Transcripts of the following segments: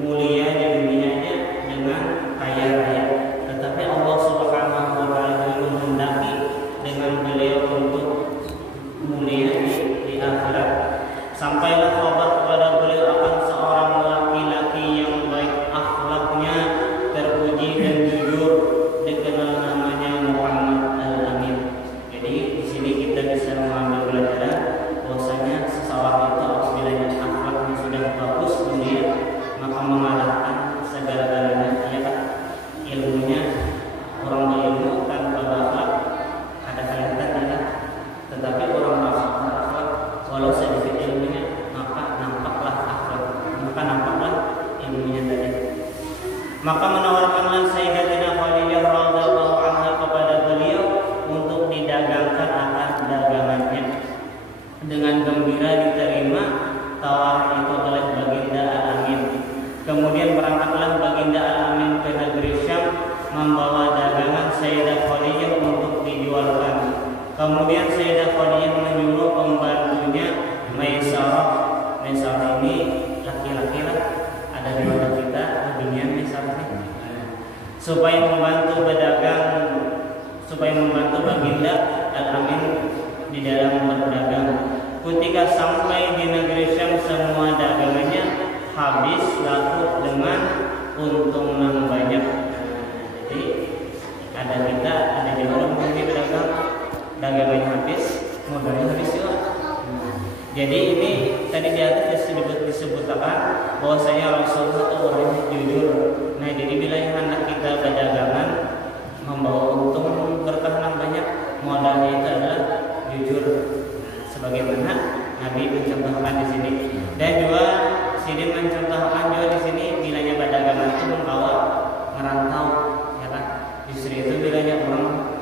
mulia di dunianya dengan kaya raya, tetapi Allah Subhanahu wa taala menghendaki dengan beliau untuk mulia di akhirat. Sampailah kabar kepada beliau akan seorang laki-laki yang baik akhlaknya, terpuji dan jujur, dikenal namanya Muhammad Al-Amin. Jadi di sini kita bisa mengambil pelajaran bahwasanya seseorang itu apabila akhlaknya sudah bagus, mulia, maka mengalahkan segala-galanya. Ya kan? Ilmunya, orang berilmu tanpa akhlak ada kaitannya, tetapi orang berakhlak walau sedikit ilmunya maka nampaklah ilmunya tadi. Maka menawarkanlah Sayyidatina Khadijah radhiyallahu anha kepada beliau untuk didagangkan akan dagangannya. Dengan gembira diterima tawaran itu oleh Baginda Al-Amin. Kemudian berangkatlah Baginda Al-Amin ke negeri Syam membawa dagangan Sayyidah Khadijah untuk dijualkan. Kemudian Sayyidah Khadijah menyuruh pembantunya Maisarah. Maisarah ini laki-laki lah, ada di mana kita dunia Maisarah ini, supaya membantu Baginda Al-Amin di dalam berdagang. Ketika sampai di negeri Syam, semua dagangannya habis laku dengan untung yang banyak. Jadi ada di orang mungkin berdagang, dagangannya habis, modalnya habis juga. Jadi ini tadi di atas disebutkan bahwasanya Rasulullah itu orang jujur. Nah, jadi bila anak kita berdagangan membawa untung berkah yang banyak, modalnya itu adalah jujur. Sebagaimana Nabi mencontohkan di sini, dan juga Sidin mencontohkan juga di sini bilanya berdagangan itu membawa merantau, ya kan? Justru itu bilanya orang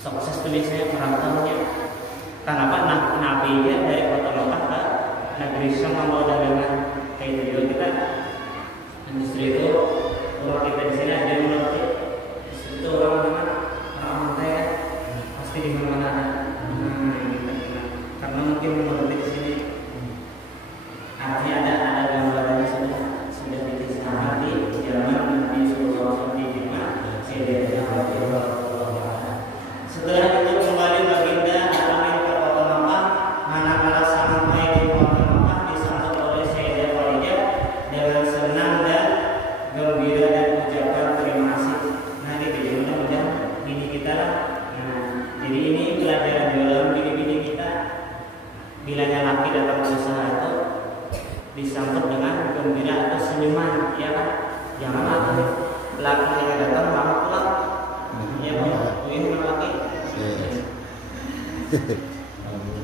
sukses tulisnya merantaunya. Kenapa? Nabi ya dari kota Mekah ke negeri Syam membawa dagangan. Kayak itu juga kita. Justru itu orang kita di sini ada yang mengerti. Itu orang mana? Orang kaya pasti di mana ada. Karena mungkin mengerti di sini. Artinya ada gambarannya sudah ditisnahkan di zaman Nabi Sallallahu Alaihi Wasallam. Setelah itu kembali Baginda Al-Amin ke kota Makkah. Manakala sampai di kota Makkah disambut oleh Sayyidah Khadijah dengan senang dan gembira dan ucapan terima kasih. Nah, ini mudah-mudahan bini kita lah. Nah, jadi ini pelajaran dalam bini-bini kita. Bilanya laki datang berusaha itu disambut dengan gembira atau senyuman, ya kan? Jangan laki yang datang lama pulang. Ya, ini laki.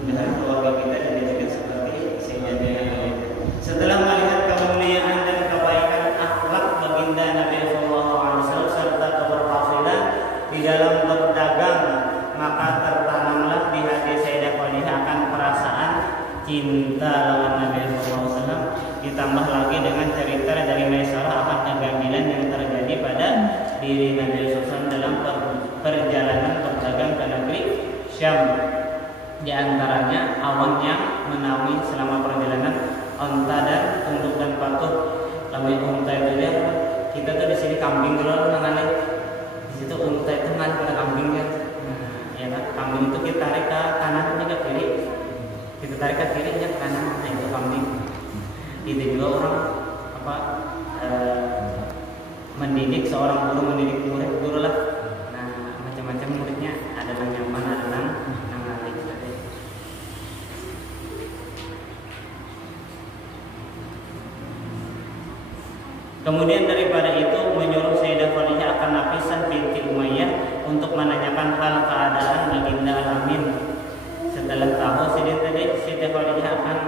Dan keluarga kita dijadikan seperti Sayyidah. Setelah melihat kemuliaan dan kebaikan akhlak Baginda Nabi Sallallahu Alaihi Wasallam serta keberhasilan di dalam berdagang, maka tertanamlah di hati Sayyidah Khadijah akan perasaan cinta lawan Nabi Sallallahu Alaihi Wasallam. Ditambah lagi dengan cerita dari Maisarah akan kegagalan yang terjadi pada diri Nabi Sallallahu Alaihi Wasallam dalam perjalanan berdagang ke negeri Syam. Di antaranya awan yang menaungi selama perjalanan, onta dan tunduk dan patut. Lalu onta itu dia, kita tuh di sini kambing dulu nangannya. Di situ onta itu ngan pada kambingnya. Ya kan? Kambing itu kita tarik ke kanan juga ke kiri. Kita tarik ke kiri ke kanan, nah itu kambing. Itu juga orang mendidik seorang guru, mendidik murid-guru lah. Nah, macam-macam muridnya, ada yang nyaman, ada yang nangali. Kemudian daripada itu menyuruh Sayyidah Khadijah akan Nafisah binti Umayyah untuk menanyakan hal keadaan Baginda Al-Amin. Setelah tahu Sayyidah Khadijah akan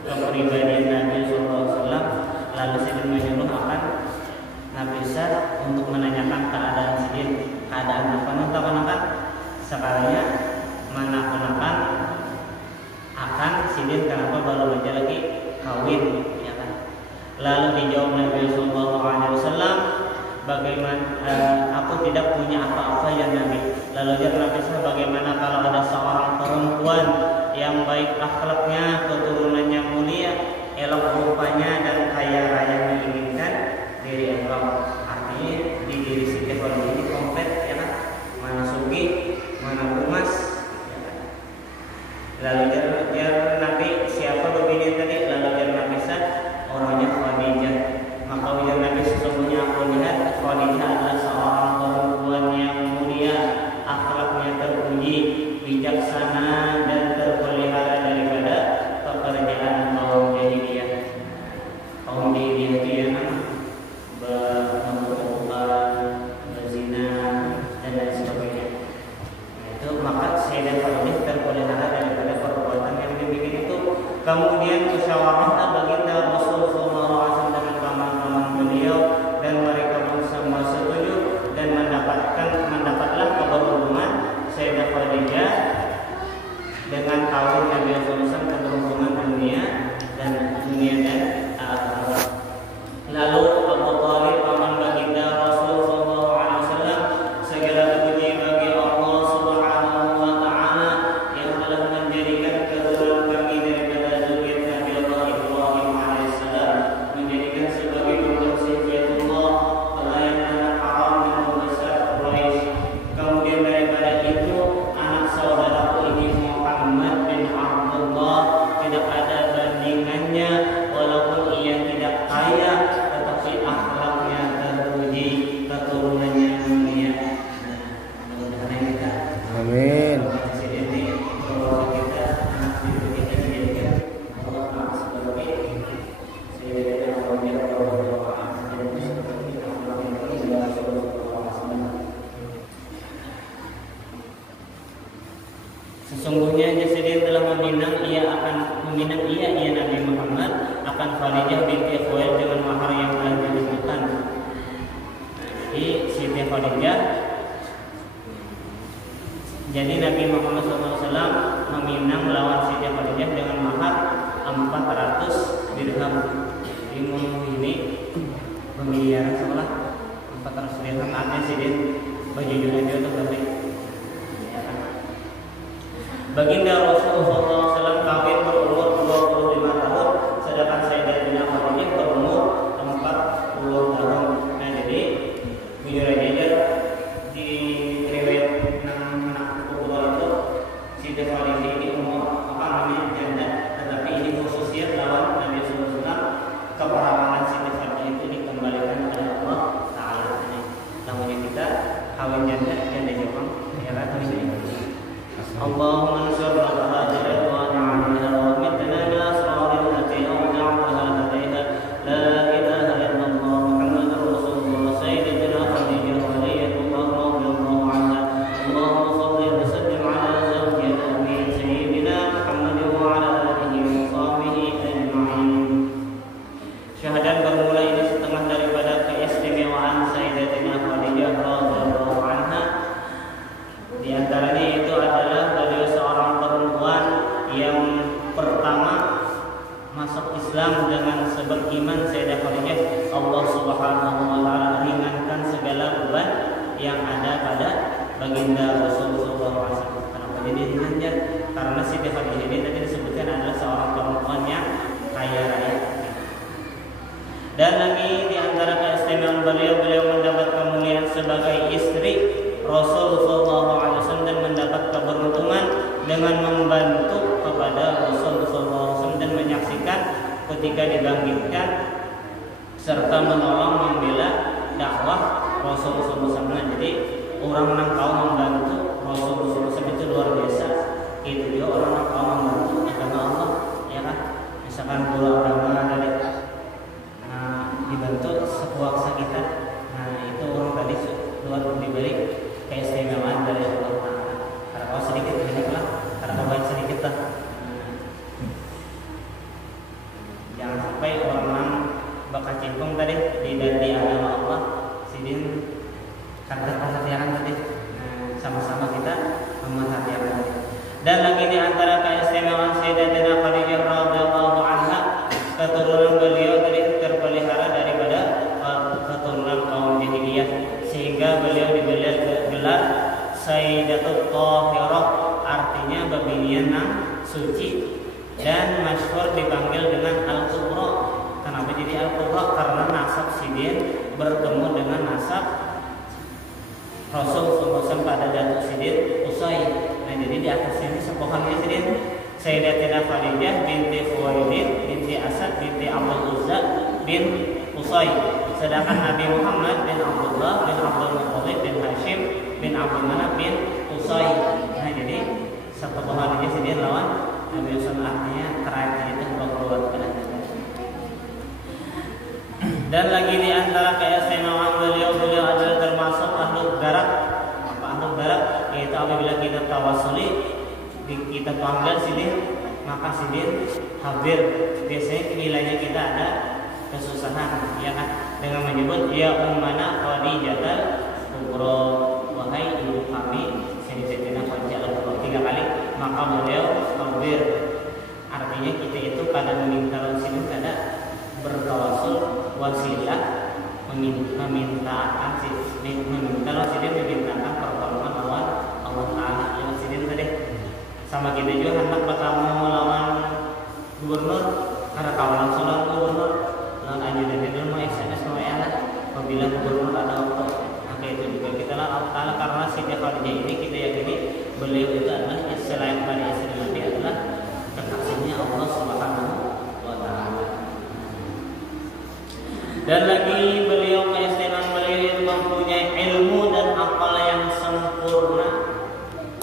kepribadian Nabi Sallallahu Alaihi Wasallam, lalu Sidin menyuruh akan Nafisah untuk menanyakan keadaan Sidin. Keadaan apa? Nonton-nonton sekalinya menakan akan Sidin kenapa baru aja lagi kawin, ya kan? Lalu dijawab Nabi Sallallahu Alaihi Wasallam, bagaimana aku tidak punya apa-apa ya Nabi. Lalu dia Nafisah, bagaimana kalau ada seorang perempuan yang baik akhlaknya, keturunannya mulia, elok rupanya dan kaya raya ini. di dia itu ya bermabuk-mabukan, berzina dan lain sebagainya. Nah, itu maka Sayyidah Khadijah terpelihara daripada perbuatan yang dibikin itu. Kemudian musyawarah baginda Rasul sallallahu alaihi wasallam dengan paman-paman beliau dan mereka pun semua setuju dan mendapatlah keberuntungan Sayyidah Khadijah dengan kawin Nabi sallallahu alaihi wasallam, keberuntungan dunia dan akhirat. Lalu Abu Thalib paman baginda Rasul sallallahu alaihi wasallam, segala puji bagi Allah Subhanahu wa taala yang telah menjadikan keturunan kami daripada zuriat Nabi Allah Ibrahim alaihissalam, menjadikan sebagai pembersih Baitullah, pelayan anak haram yang membesar Quraisy. Kemudian daripada itu anak saudaraku ini Muhammad bin Abdullah tidak ada bandingannya, walaupun ia tidak kaya tetapi akhlaknya terpuji, keturunannya mulia. Mudah-mudahan kita Amin. Sesungguhnya Jasidin telah meminang ia Nabi Muhammad akan Khadijah binti Khuwailid dengan mahar yang telah ditentukan. Jadi Siti Khadijah, jadi Nabi Muhammad SAW meminang lawan Siti Khadijah dengan mahar 400 dirham. Ini pemilihan sekolah 400 dirham, artinya Sidin baju aja untuk lebih. Baginda Rasulullah SAW kawin berumur 25 tahun, sedangkan Sayyidatina Khadijah berumur 40 tahun. Nah, jadi jujur aja di riwayat anak populer itu Siti Khadijah ini umur janda, tetapi ini khususnya lawan Nabi SAW, keperawanan Siti Khadijah itu dikembalikan kepada Allah Taala. Namanya kita kawin janda jawab ya kan ini. Allahumma ansur al-hajrat wa na'amha wa mitna nasra'il lati awda'taha ladayha la ilaha illallah Muhammadur Rasulullah Sayyidatina Khadijah waliyatullah radhiyallahu anha. Allahumma salli wa sallim ala zawjil amin Sayyidina Muhammad wa ala alihi wa sahbihi ajma'in. Syahadat bermula ini setengah daripada keistimewaan Sayyidatina Khadijah radhiyallahu anha. Di antaranya itu adalah beliau seorang perempuan yang pertama masuk Islam dengan sebab iman Sayyidah Khadijah. Allah Subhanahu wa taala ringankan segala beban yang ada pada baginda Rasulullah SAW. Kenapa jadi ringan? Karena Sayyidah Khadijah ini tadi disebutkan adalah seorang perempuan yang kaya raya. Dan lagi di antara keistimewaan beliau mendapat kemuliaan sebagai istri Rasulullah SAW dan mendapat keberuntungan dengan membantu kepada Rasulullah SAW dan menyaksikan ketika dibangkitkan serta menolong membela dakwah Rasulullah SAW. Jadi orang yang kau membantu Rasulullah SAW itu luar biasa. Itu dia orang yang kau membantu agama Allah, ya kan? Misalkan guru agama dari dibantu sekuasa kita. Nah itu orang tadi luar diberi keistimewaan dari Allah Taala. Karena kau sedikit banyaklah, karena kau banyak sedikit lah. Jangan sampai orang bakal cimpung tadi di agama Allah, sidin kata-kata tadi. Sama-sama kita memerhatikan tadi. Dan lagi di antara keistimewaan Sayyidatina Khadijah radhiyallahu anha, keturunan beliau tadi terpelihara daripada keturunan kaum jahiliyah, sehingga beliau diberi gelar Sayyidatul Thahirah, artinya babinian yang suci, dan masyhur dipanggil dengan Al-Kubra. Kenapa jadi Al-Kubra? Karena nasab Sidin bertemu dengan nasab Rasul SAW pada Datuk Sidin Usai. Nah jadi di atasnya ini sepuhannya Sidin Sayyidatina Khadijah binti Khuwailid binti Asad binti Abdul Uzza bin Usai. Sedangkan Nabi Muhammad bin Abdullah bin Abdul Muttalib bin Hashim bin Abdul Manaf bin Usai. Nah jadi satu Khadijah Sidin lawan Nabi Muhammad, artinya terakhir itu keluar pada Dan lagi di antara keistimewaan beliau adalah termasuk ahlul barak. Apa ahlul barak? Yaitu apabila kita tawasuli, kita panggil sidin, maka sidin hadir. Biasanya nilainya kita ada kesusahan, ya kan? Dengan menyebut ya ummana Khadijatul Kubra, wahai ibu kami Sayyidatina Khadijah al-Kubra 3 kali, maka beliau hadir. Artinya kita itu pada meminta sidin pada bertawasul wasilah meminta sidin memintakan pertolongan lawan Allah Ta'ala. Ya sidin tadi sama kita juga hendak bertemu melawan gubernur karena kawalan sholat gubernur lawan ajudan itu mau SMS mau enak apabila gubernur ada waktu. Maka itu juga kita lah Allah Ta'ala karena Siti Khadijah ini kita yakini beliau itu adalah selain pada istri Nabi adalah kekasihnya Allah Subhanahu wa Ta'ala. Dan lagi beliau keistimewaan beliau yang mempunyai ilmu dan akal yang sempurna,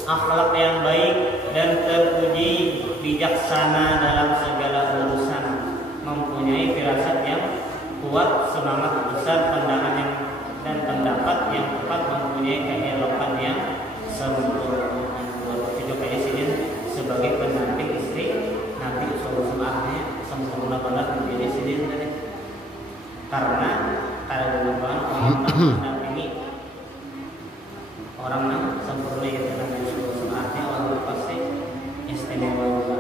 akhlak yang baik dan terpuji, bijaksana dalam segala urusan, mempunyai firasat yang kuat, semangat besar, pandangan yang dan pendapat yang tepat, mempunyai keelokan yang sempurna. Itu kayak sini sebagai pendamping istri Nabi Sallallahu sempurna banget menjadi sini tadi. Karena ada beberapa orang mendampingi orang yang sempurna itu Nabi Sallallahu artinya orang pasti istimewa juga.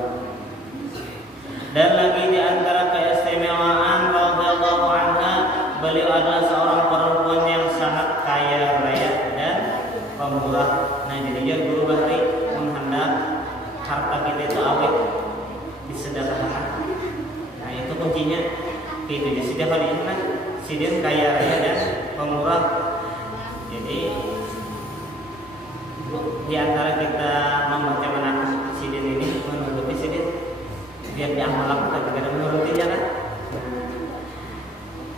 Dan lagi di antara keistimewaan radhiyallahu anha, beliau adalah seorang perempuan yang sangat kaya raya dan pemurah. Nah jadi guru bahari menghendak harta kita itu awet disedekahkan. Nah itu kuncinya. Itu di sidin kali ini sidin kaya raya dan pemurah. Jadi di antara kita membaca menarik sidin ini menuruti sidin biar diamalkan tapi kadang menurutinya kan.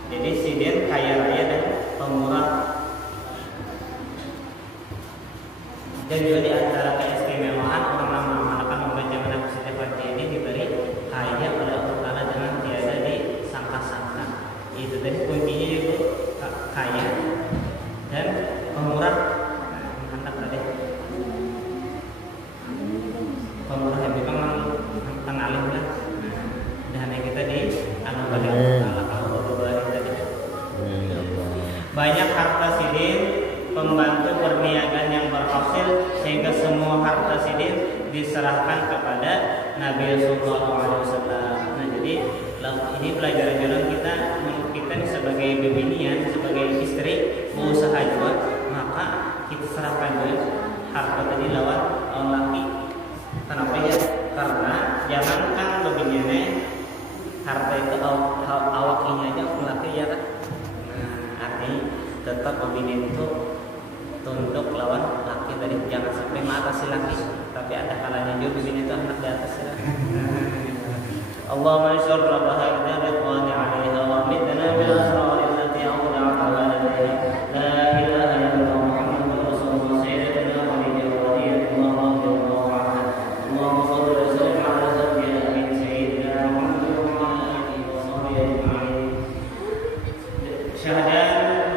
Jadi sidin kaya raya dan pemurah. Dan juga di antara keistimewaan orang yang mengamalkan membaca menarik sidin seperti ini diberi kaya oleh Allah Ta'ala dengan tiada disangka-sangka. Itu tadi kuncinya itu kaya dan pemurah. Mantap tadi. Pemurah yang memang tengalim lah. Dan yang kita di anak tadi. Banyak harta sidin, pembantu perniagaan yang berhasil sehingga semua harta sidin diserahkan kepada Nabi Sallallahu Alaihi Wasallam. Nah jadi ini pelajaran kita sebagai bebinian, sebagai istri berusaha juga, maka kita serahkan juga harta tadi lawan laki. Kenapa ya? Karena jangankan bebiniannya harta itu awakinya aja laki ya kan. Nah, artinya tetap bebinian itu tunduk lawan laki tadi, jangan sampai mengatasi laki, tapi ada kalanya juga bebinian itu anak di atas ya. Allahumma syurra bahagia ridwani alaiha wa midna bil asrar allati awda'ta alaiha la ilaha illallah muhammadur rasulullah sayyidatina Khadijah radhiyallahu anha. Allahumma shalli wa sallim ala sayyidina sayyidina Muhammad wa ala alihi wa sahbihi ajma'in. Syahadat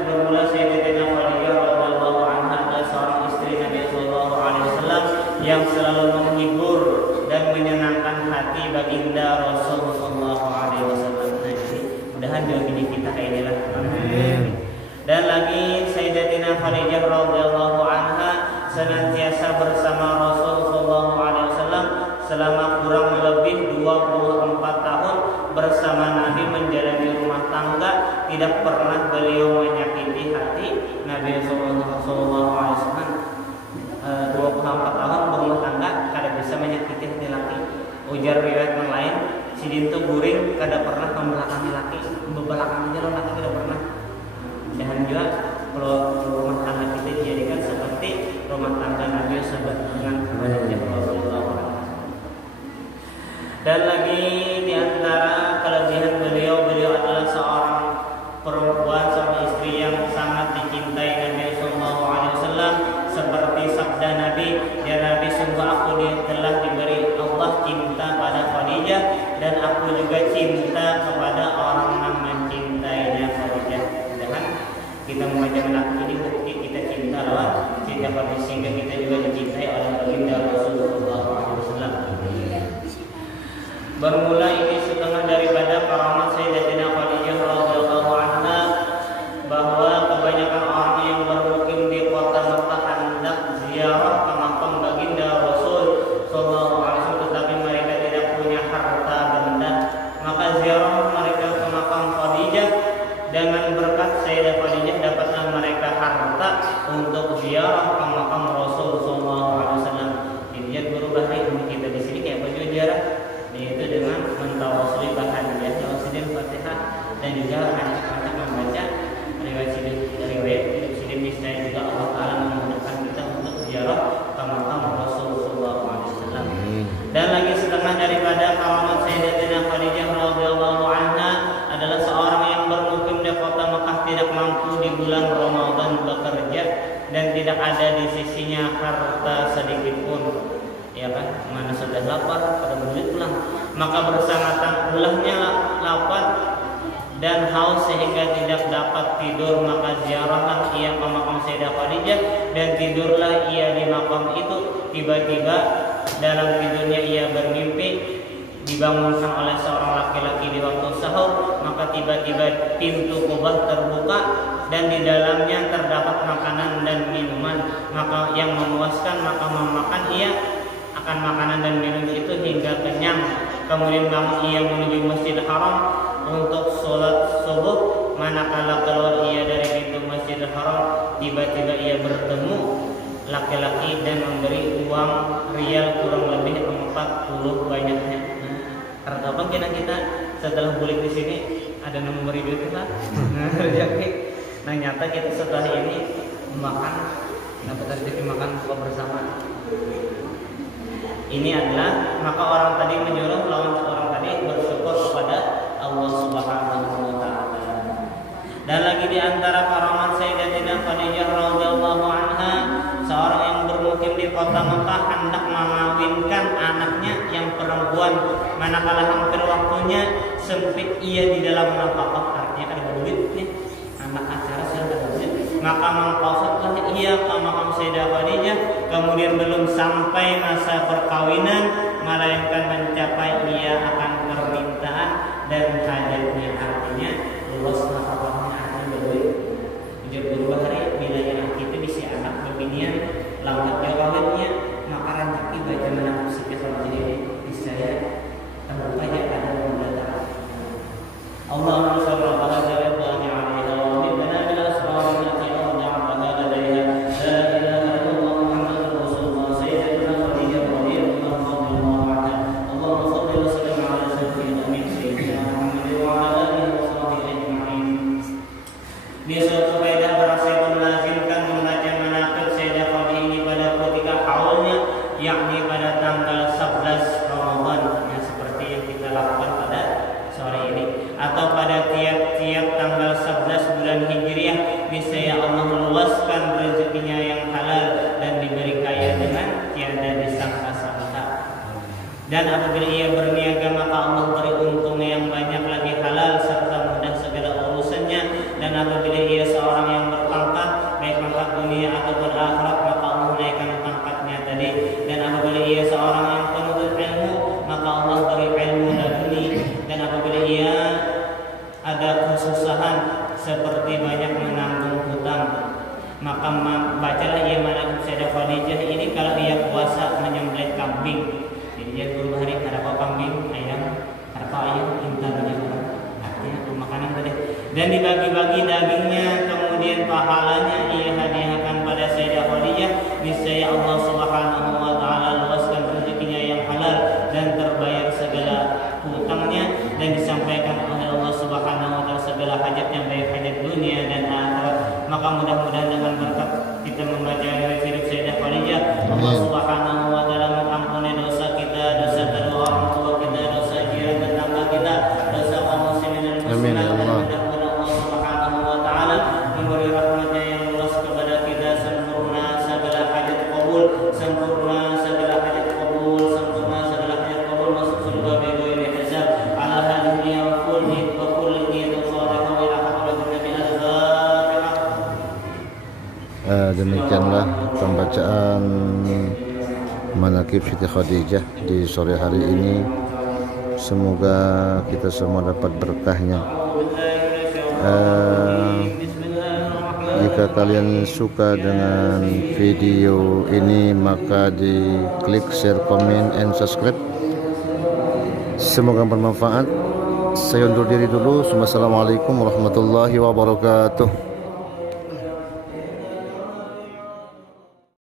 bermula Sayyidatina Khadijah radhiyallahu anha adalah seorang istri Nabi sallallahu alaihi wasallam yang selalu menghibur dan menyenangkan hati baginda Rasul sallallahu alaihi wasallam. Nah, jadi mudahan juga ini kita kayak inilah. Dan lagi Sayyidatina Khadijah radhiyallahu anha senantiasa bersama Rasul sallallahu alaihi wasallam selama kurang lebih 24 tahun bersama Nabi menjalani rumah tangga, tidak pernah beliau menyakiti hati Nabi sallallahu alaihi wasallam. 24 tahun berumah tangga kada bisa menyakiti hati laki. Ujar riwayat yang lain, sidin tu guring kada pernah membelakangi laki, membelakangi aja laki kada pernah. Dan juga kalau rumah tangga kita dijadikan seperti rumah tangga Nabi dengan Khadijah radhiyallahu anha. Dan lagi di antara kelebihan beliau adalah seorang perempuan, seorang istri yang sangat dicintai Nabi sallallahu alaihi wasallam. Seperti sabda Nabi, ya Nabi, sungguh aku telah diberi Allah cinta pada Khadijah dan aku juga cinta kepada orang yang mencintainya. sehingga kita juga dicintai oleh baginda Rasulullah SAW. Bermula ini setengah daripada karamat Sayyidatina Khadijah radhiyallahu anha, bahwa kebanyakan orang yang bermukim di kota Mekah hendak ziarah ke makam baginda Rasul sallallahu alaihi wasallam, tetapi mereka tidak punya harta benda, maka ziarah mereka ke makam Khadijah. Dengan berkat Sayyidah Khadijah dapatlah mereka harta untuk ziarah ke makam Rasul sallallahu alaihi wasallam. Ini guru bahari kita di sini kayak baju ziarah, yaitu dengan mentawasuli bahagia tawassul Fatihah, dan juga anak-anak membaca riwayat Muslim. Niscaya juga Allah Taala memudahkan kita untuk ziarah ke makam Rasul sallallahu alaihi wasallam. Dan lagi setengah daripada karamat Sayyidatina Khadijah radhiyallahu anha adalah seorang yang bermukim di kota Mekah tidak mampu di bulan Ramadan bekerja dan tidak ada di sisinya harta sedikit pun, ya kan, mana sudah lapar pada berduit pulang, maka bersangatan ulahnya lapar dan haus sehingga tidak dapat tidur, maka ziarahlah ia ke makam Sayyidah Khadijah dan tidurlah ia di makam itu. Tiba-tiba dalam tidurnya ia bermimpi dibangunkan oleh seorang laki-laki di waktu sahur, maka tiba-tiba pintu kubah terbuka dan di dalamnya terdapat makanan dan minuman, maka yang memuaskan, maka memakan ia akan makanan dan minum itu hingga kenyang. Kemudian ia menuju Masjidil Haram untuk sholat subuh. Manakala keluar ia dari pintu Masjidil Haram, tiba-tiba ia bertemu laki-laki dan memberi uang rial kurang lebih 40 banyaknya. Karena apa kita setelah balik di sini ada nomor duit kita, nah nyata kita setelah ini makan dapat rezeki makan buka bersama. Ini adalah maka orang tadi menyuruh lawan orang tadi bersyukur kepada Allah Subhanahu wa taala. Dan lagi di antara karamat Sayyidatina Khadijah radhiyallahu anha, seorang yang bermukim di kota Mekah hendak mengawinkan anaknya yang perempuan, manakala hampir waktunya sempit ia di dalam nafkah, artinya ada duit nih, anak acara sudah ada duit, maka mengqasatlah ia ke makam Sayyidah Khadijah. Kemudian belum sampai masa perkawinan, melainkan mencapai ia akan permintaan dan hajatnya, artinya luas nafkahnya, artinya berduit. Ujar guru bahari bila yang kita bisa anak berbinian lambat jawabnya, maka rezeki baca menang sikit sama jadi saya terbuka aja ada mendatang. Allahumma shalli ala sayyidina Muhammad wa ala alihi wa sahbihi. Dia suatu faedah berhasil melazimkan membaca manaqib Sayyidah Khadijah ini pada ketika haulnya, yakni pada tanggal 11 Ramadan, ya, seperti yang kita lakukan pada sore ini, atau pada tiap-tiap tanggal 11 bulan Hijriah. Niscaya Allah meluaskan rezekinya yang halal dan diberi kaya dengan tiada disangka-sangka. Dan apabila ia berniaga, maka Allah beri untung yang banyak lagi halal serta mudah segala urusannya. Dan apabila ia seorang yang berpangkat, baik pangkat dunia ataupun akhirat, maka Allah naikkan pangkatnya tadi. Dan apabila ia seorang yang penuntut ilmu, maka Allah beri ilmu laduni. Dan apabila ia ada kesusahan seperti banyak menanggung hutang, maka bacalah ia manaqib Sayyidah Khadijah ini kalau ia puasa menyembelih kambing. Jadi dia guru hari ada kambing, ayam, ada ayam, intannya artinya makanan tadi. Dan dibagi-bagi dagingnya, kemudian pahalanya ia hadiahkan pada Sayyidah Khadijah. Niscaya Allah Subhanahu wa taala luaskan rezekinya yang halal dan terbayar segala hutangnya, dan disampaikan oleh Allah Subhanahu wa taala segala hajatnya, baik hajat dunia dan akhirat. Maka mudah-mudahan dengan berkat kita membaca riwayat hidup Sayyidah Khadijah, Allah Subhanahu wa taala mengampuni dosa kita, dosa kedua orang tua kita, dosa jiran tetangga kita, dosa kaum muslimin dan muslimat. Memberi rahmatnya yang luas kepada kita, sempurna segala hajat qabul, sempurna segala hajat qabul, sempurna segala hajat qabul, masuk surga bighairi hisab. Ala hadhihi wa kulli salihah wa ila hadratin nabi al-Fatihah. Demikianlah pembacaan Manaqib Siti Khadijah di sore hari ini. Semoga kita semua dapat berkahnya. Jika kalian suka dengan video ini, maka diklik share, comment, and subscribe. Semoga bermanfaat. Saya undur diri dulu. Wassalamualaikum warahmatullahi wabarakatuh.